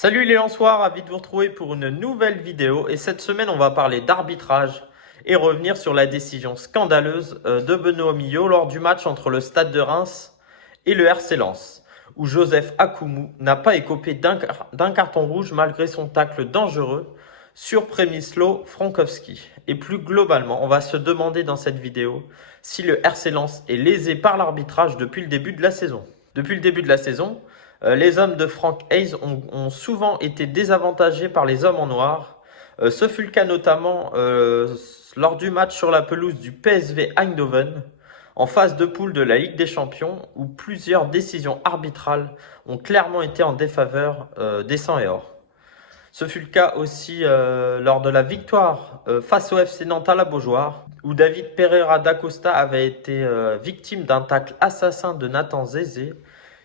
Salut les Lensois, ravi de vous retrouver pour une nouvelle vidéo et cette semaine on va parler d'arbitrage et revenir sur la décision scandaleuse de Benoît Millot lors du match entre le Stade de Reims et le RC Lens où Joseph Akoumou n'a pas écopé d'un carton rouge malgré son tacle dangereux sur Przemysław Frankowski. Et plus globalement, on va se demander dans cette vidéo si le RC Lens est lésé par l'arbitrage depuis le début de la saison. Depuis le début de la saison, les hommes de Frank Hayes ont souvent été désavantagés par les hommes en noir. Ce fut le cas notamment lors du match sur la pelouse du PSV Eindhoven, en phase de poule de la Ligue des Champions, où plusieurs décisions arbitrales ont clairement été en défaveur des Sang et Or. Ce fut le cas aussi lors de la victoire face au FC Nantes à la Beaujoire, où David Pereira da Costa avait été victime d'un tacle assassin de Nathan Zézé,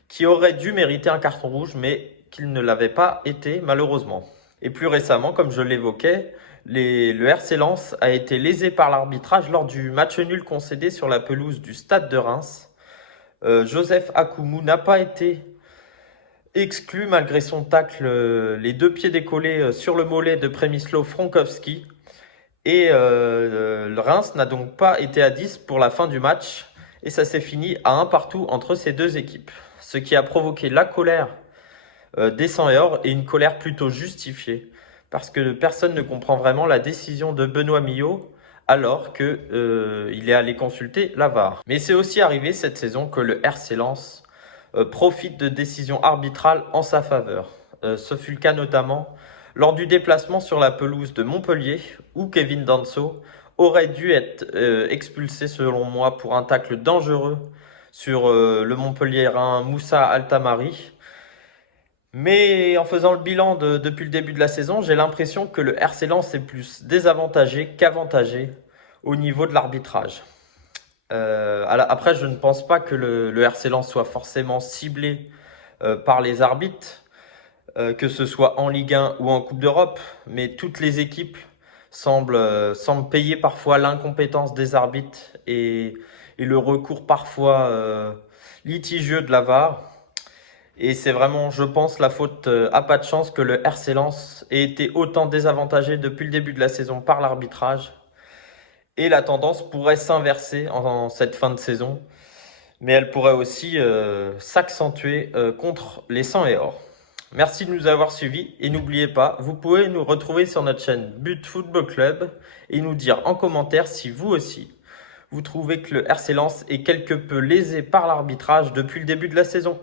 qui aurait dû mériter un carton rouge, mais qu'il ne l'avait pas été malheureusement. Et plus récemment, comme je l'évoquais, le RC Lens a été lésé par l'arbitrage lors du match nul concédé sur la pelouse du Stade de Reims. Joseph Akoumou n'a pas été exclu malgré son tacle, les deux pieds décollés sur le mollet de Przemysław Frankowski. Et le Reims n'a donc pas été à 10 pour la fin du match. Et ça s'est fini à 1 partout entre ces deux équipes. Ce qui a provoqué la colère des Sang et Or et une colère plutôt justifiée. Parce que personne ne comprend vraiment la décision de Benoît Millot alors qu'il est allé consulter la VAR. Mais c'est aussi arrivé cette saison que le RC Lens profite de décisions arbitrales en sa faveur. Ce fut le cas notamment lors du déplacement sur la pelouse de Montpellier où Kevin Danso aurait dû être expulsé selon moi pour un tacle dangereux sur le Montpelliérain Moussa Altamari. Mais en faisant le bilan depuis le début de la saison, j'ai l'impression que le RC Lens est plus désavantagé qu'avantagé au niveau de l'arbitrage. Après, je ne pense pas que le RC Lens soit forcément ciblé par les arbitres, que ce soit en Ligue 1 ou en Coupe d'Europe, mais toutes les équipes semblent payer parfois l'incompétence des arbitres et le recours parfois litigieux de la VAR. Et c'est vraiment, je pense, la faute à pas de chance que le RC Lens ait été autant désavantagé depuis le début de la saison par l'arbitrage. Et la tendance pourrait s'inverser en cette fin de saison, mais elle pourrait aussi s'accentuer contre les Sang et Or. Merci de nous avoir suivis et n'oubliez pas, vous pouvez nous retrouver sur notre chaîne But Football Club et nous dire en commentaire si vous aussi, vous trouvez que le RC Lens est quelque peu lésé par l'arbitrage depuis le début de la saison.